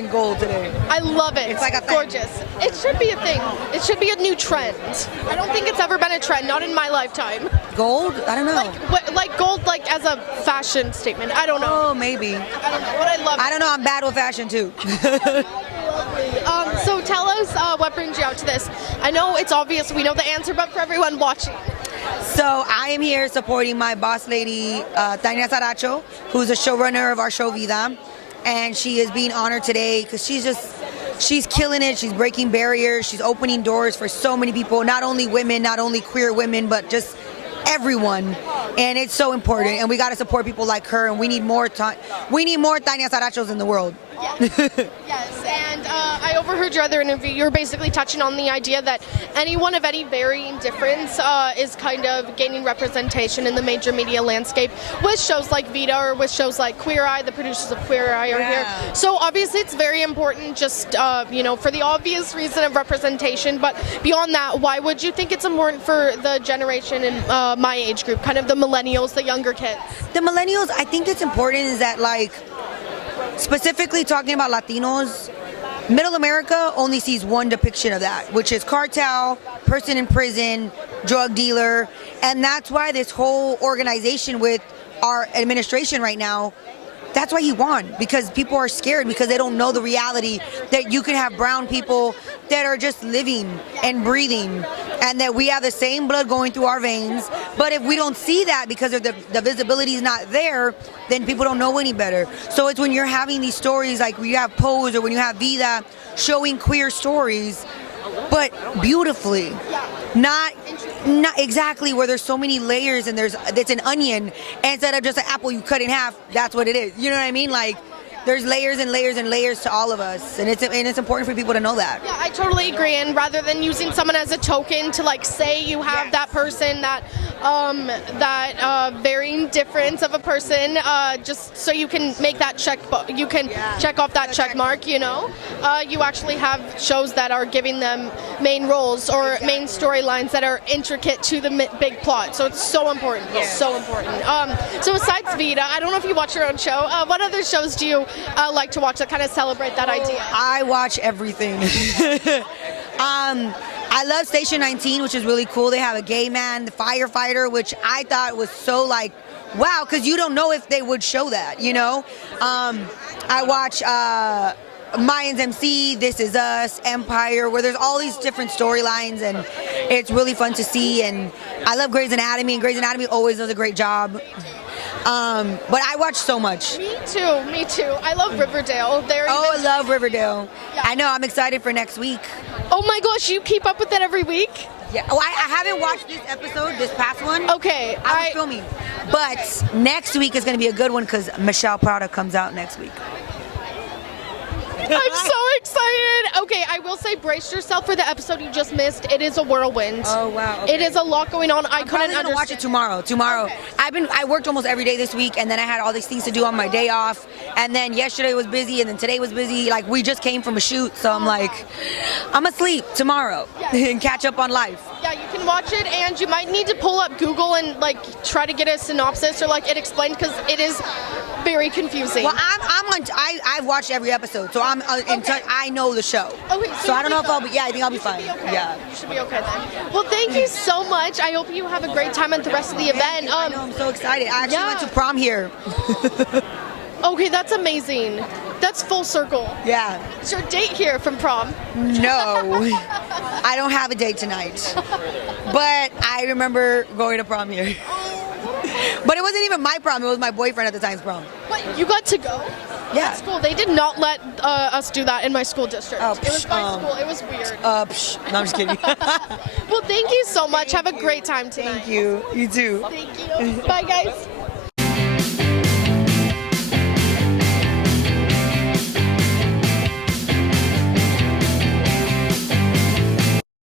wearing gold today. I love it. It's like a thing. Gorgeous. It should be a thing. It should be a new trend. I don't think it's ever been a trend, not in my lifetime. Gold? I don't know. Like gold, like as a fashion statement. I don't know. Oh, maybe. I don't know. But I love it. I don't know. I'm bad with fashion too. So tell us what brings you out to this. I know it's obvious, we know the answer, but for everyone watching. So I am here supporting my boss lady, Tania Saracho, who's the showrunner of our show Vida, and she is being honored today because she's killing it. She's breaking barriers. She's opening doors for so many people, not only women, not only queer women, but just everyone. And it's so important, and we got to support people like her, and we need more Tania Sarachos in the world. Yes, and I overheard your other interview. You were basically touching on the idea that anyone of any varying difference is kind of gaining representation in the major media landscape with shows like Vida or with shows like Queer Eye. The producers of Queer Eye are here. So obviously it's very important just, for the obvious reason of representation. But beyond that, why would you think it's important for the generation in my age group, kind of the millennials, the younger kids? The millennials, I think it's important is that, like, specifically talking about Latinos, Middle America only sees one depiction of that, which is cartel, person in prison, drug dealer, and that's why this whole organization with our administration right now, that's why he won, because people are scared because they don't know the reality that you can have brown people that are just living and breathing, and that we have the same blood going through our veins. But if we don't see that because of the visibility is not there, then people don't know any better. So it's when you're having these stories like when you have Pose or when you have Vida showing queer stories, but beautifully. Not exactly where there's so many layers and it's an onion, and instead of just an apple you cut in half, that's what it is. You know what I mean? Like, there's layers and layers and layers to all of us, and it's important for people to know that. Yeah, I totally agree. And rather than using someone as a token to like say you have that person, that varying difference of a person, just so you can make that check off that check mark. You actually have shows that are giving them main roles or main storylines that are intricate to the big plot. So it's so important. It's so important. So besides Vida, I don't know if you watch your own show. What other shows do you like to watch that kind of celebrate that idea? I watch everything. I love Station 19, which is really cool. They have a gay man, the firefighter, which I thought was so like, wow, because you don't know if they would show that, I watch Mayans MC, This Is Us, Empire, where there's all these different storylines, and it's really fun to see. And I love Grey's Anatomy, and Grey's Anatomy always does a great job. But I watch so much. Me too. I love Riverdale. I love Riverdale. Yeah. I know, I'm excited for next week. Oh my gosh, you keep up with that every week? Yeah. Oh, I haven't watched this episode, this past one. Okay. I was filming. But next week is going to be a good one because Michelle Prada comes out next week. I'm so excited. Okay, I will say brace yourself for the episode you just missed. It is a whirlwind. Oh, wow. Okay. It is a lot going on. I couldn't understand. Watch it tomorrow. Okay. I worked almost every day this week, and then I had all these things to do on my day off. And then yesterday was busy, and then today was busy. Like, we just came from a shoot, so I'm like, I'm asleep tomorrow and catch up on life. Yeah, you can watch it, and you might need to pull up Google and like try to get a synopsis or like it explained, because it is very confusing. Well, I've watched every episode, so I'm in touch. I know the show. Okay, so I don't know if I'll be. Yeah, I think I'll be fine. Okay. Yeah, you should be okay then. Well, thank you so much. I hope you have a great time at the rest of the event. I know, I'm so excited. I actually went to prom here. Okay, that's amazing. That's full circle. Yeah. It's your date here from prom. No, I don't have a date tonight. But I remember going to prom here. But it wasn't even my prom. It was my boyfriend at the time's prom. But you got to go? Yeah. That's cool. They did not let us do that in my school district. It was my school. It was weird. No, I'm just kidding. Well, thank you so much. Have a great time tonight. Thank you. You too. Thank you. Bye, guys.